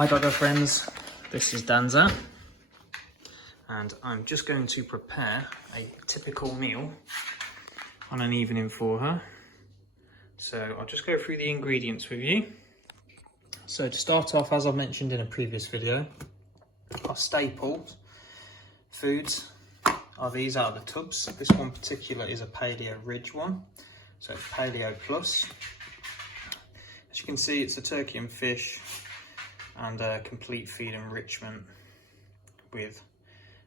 Hi doggo friends, this is Danza and I'm just going to prepare a typical meal on an evening for her. So I'll just go through the ingredients with you. So to start off, as I mentioned in a previous video, our staple foods are these out of the tubs. This one particular is a Paleo Ridge one, so it's Paleo Plus. As you can see, it's a turkey and fish and a complete feed enrichment with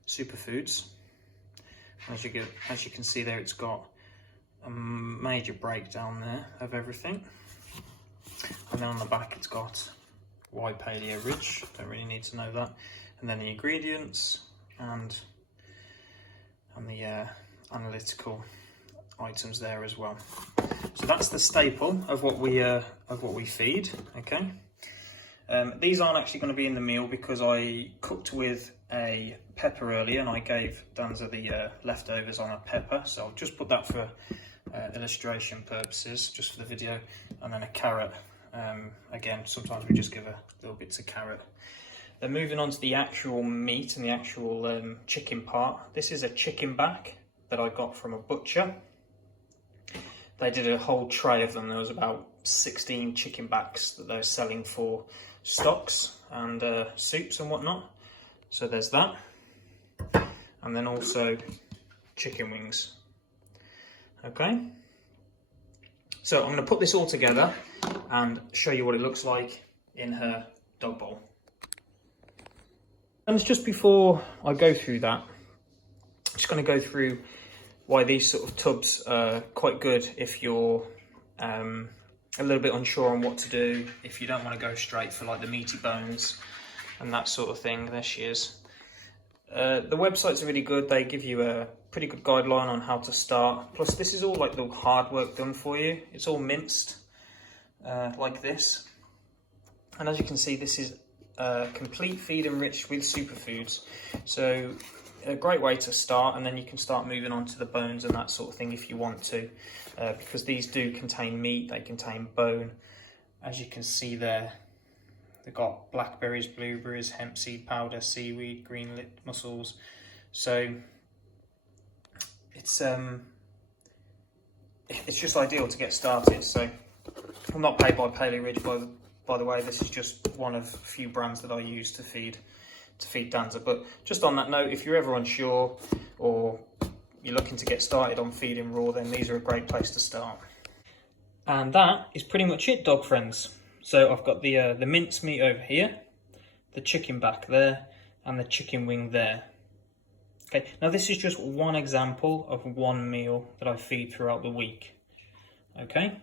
superfoods. As you can see there, it's got a major breakdown there of everything. And then on the back it's got why Paleo Ridge, don't really need to know that. And then the ingredients and the analytical items there as well. So that's the staple of what we feed, okay? These aren't actually going to be in the meal because I cooked with a pepper earlier and I gave Danza the leftovers on a pepper, so I'll just put that for illustration purposes, just for the video. And then a carrot, again, sometimes we just give a little bits of carrot. Then moving on to the actual meat and the actual chicken part. This is a chicken back that I got from a butcher. They did a whole tray of them. There was about 16 chicken backs that they're selling for stocks and soups and whatnot. So there's that. And then also chicken wings. Okay. So I'm going to put this all together and show you what it looks like in her dog bowl. And it's just before I go through that, I'm just going to go through why these sort of tubs are quite good if you're a little bit unsure on what to do, if you don't want to go straight for like the meaty bones and that sort of thing. There she is. The websites are really good. They give you a pretty good guideline on how to start. Plus this is all like the hard work done for you. It's all minced like this. And as you can see, this is complete feed enriched with superfoods. So a great way to start, and then you can start moving on to the bones and that sort of thing if you want to, because these do contain meat, they contain bone. As you can see there, they've got blackberries, blueberries, hemp seed powder, seaweed, green lip mussels. So it's just ideal to get started. So I'm not paid by Paleo Ridge, by the way. This is just one of a few brands that I use to feed Danza. But just on that note, if you're ever unsure or you're looking to get started on feeding raw, then these are a great place to start. And that is pretty much it, dog friends. So I've got the mince meat over here, the chicken back there, and the chicken wing there. Okay, now this is just one example of one meal that I feed throughout the week. Okay,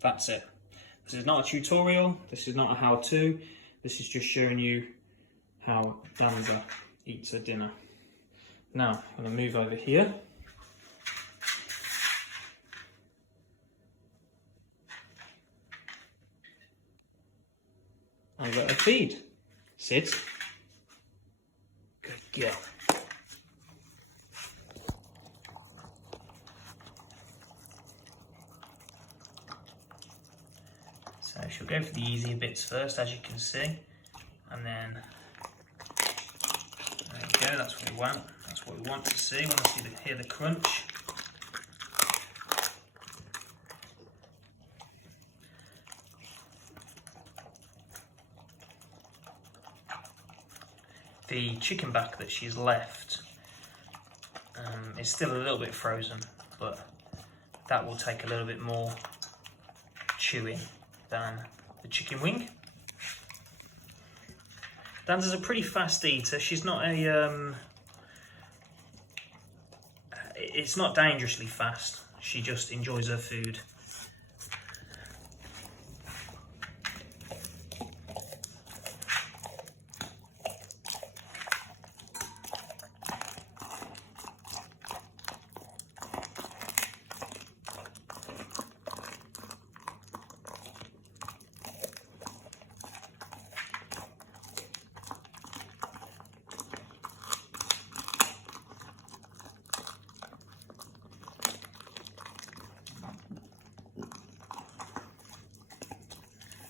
that's it. This is not a tutorial, this is not a how-to, this is just showing you how Danza eats her dinner. Now, I'm going to move over here. I let her feed. Sit. Good girl. So she'll go for the easier bits first, as you can see, and then there we go, that's what we want. That's what we want to see. We want to hear the crunch. The chicken back that she's left is still a little bit frozen, but that will take a little bit more chewing than the chicken wing. Danza's a pretty fast eater. She's not a it's not dangerously fast. She just enjoys her food.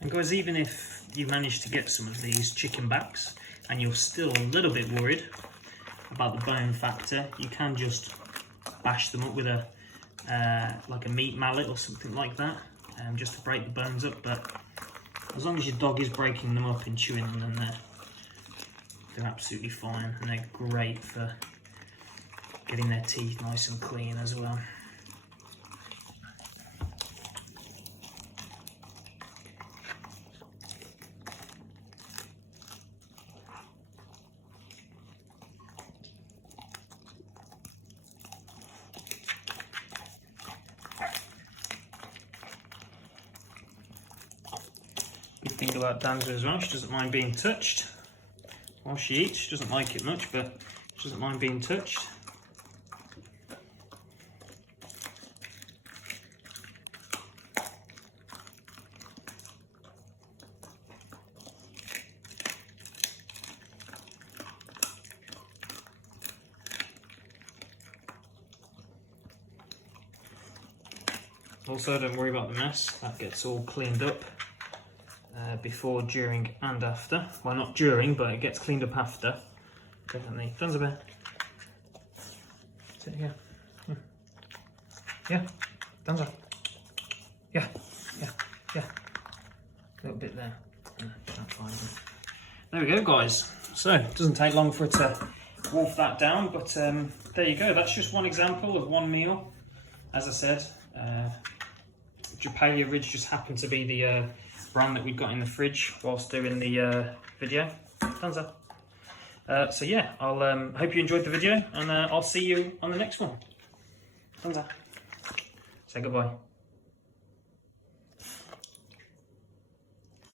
And guys, even if you manage to get some of these chicken backs and you're still a little bit worried about the bone factor, you can just bash them up with a like a meat mallet or something like that, just to break the bones up. But as long as your dog is breaking them up and chewing on them, they're absolutely fine, and they're great for getting their teeth nice and clean as well. Good thing about Danza as well, she doesn't mind being touched while she eats. She doesn't like it much, but she doesn't mind being touched. Also, don't worry about the mess, that gets all cleaned up before, during and after. Well, not during, but it gets cleaned up after. Definitely. Danza bear. Sit here. Yeah. Danza. Yeah. Yeah. Yeah. A little bit there. Can't find it. There we go, guys. So, it doesn't take long for it to wolf that down, but there you go. That's just one example of one meal. As I said, Paleo Ridge just happened to be the brand that we got in the fridge whilst doing the video. Danza. So yeah, I'll hope you enjoyed the video, and I'll see you on the next one. Danza. Say goodbye.